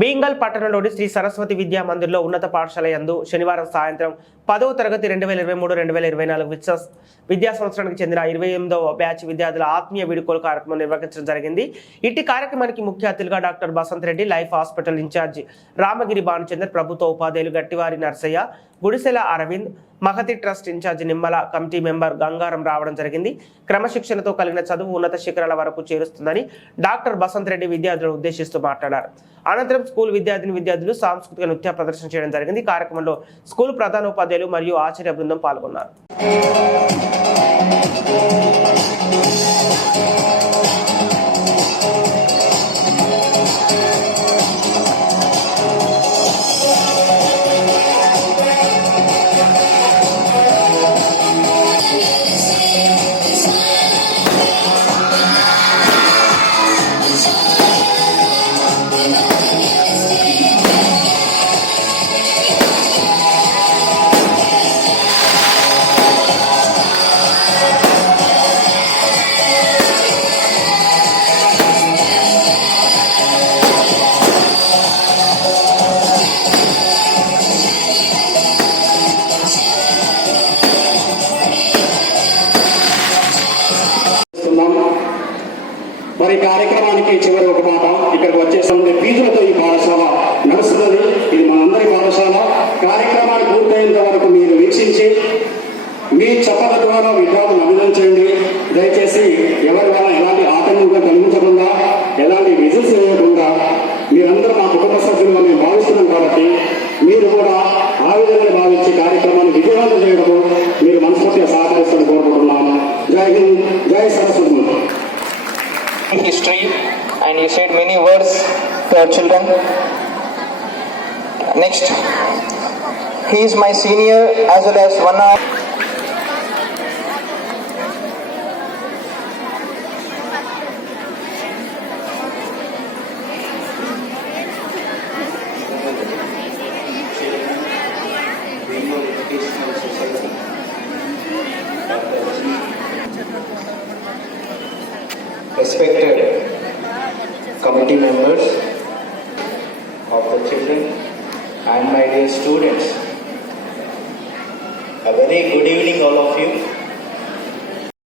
బీంగల్ పట్టణంలోని శ్రీ సరస్వతి విద్యా మందిర్లో ఉన్నత పాఠశాల యందు శనివారం సాయంత్రం 10వ తరగతి 2023-2024 విద్యా సంవత్సరానికి చెందిన 28వ బ్యాచ్ విద్యార్థుల ఆత్మీయ వీడ్కోలు కార్యక్రమం నిర్వహించడం జరిగింది. ఇట్టి కార్యక్రమానికి ముఖ్య అతిథిగా doctor Basanth Reddy, life hospital in-charge Ramagiri Bhanuchander, ప్రభుత్వ ఉపాధ్యాయులు Gattivari Narsaiah, Gudisela Aravind, Mahathi trust in-charge Nimmala, committee member Gangaram రావడం జరిగింది. క్రమశిక్షణతో కలిగిన చదువు ఉన్నత శిఖరాల వరకు చేరుస్తుందని డాక్టర్ బసంత్ రెడ్డి విద్యార్థులను ఉద్దేశిస్తూ మాట్లాడారు. అనంతరం స్కూల్ విద్యార్థులు సాంస్కృతిక నృత్య ప్రదర్శన చేయడం జరిగింది. కార్యక్రమంలో స్కూల్ ప్రధానోపాధ్యాయులు మరియు ఆచార్య బృందం పాల్గొన్నారు. మరి కార్యక్రమానికి చివరి ఒక మాట, ఇక్కడికి వచ్చేసరికి ఫీజులతో ఈ పాఠశాల నడుస్తున్నది. ఇది మనందరి పాఠశాల. కార్యక్రమాలు పూర్తయినంత వరకు మీరు వీక్షించి మీ చప్పల ద్వారా విద్యార్థులను అభినందించండి. దయచేసి ఎవరి వల్ల ఎలాంటి ఆటంకం కలిగించకుండా, ఎలాంటి విజిల్స్ వేయకుండా, మీరందరూ మా కుటుంబ సభ్యులుగా మేము భావిస్తున్నాం కాబట్టి మీరు కూడా ఆ విధంగా భావించి కార్యక్రమాన్ని విజయవంతం చేయడం మీరు మనస్ఫూర్తిగా సహకరిస్తారని కోరుకుంటున్నాము. జై హింద్, జై Saraswati. History, and you said many words to our children. Next, he is my senior as well as one of respected committee members of the children and my dear students. A very good evening all of you.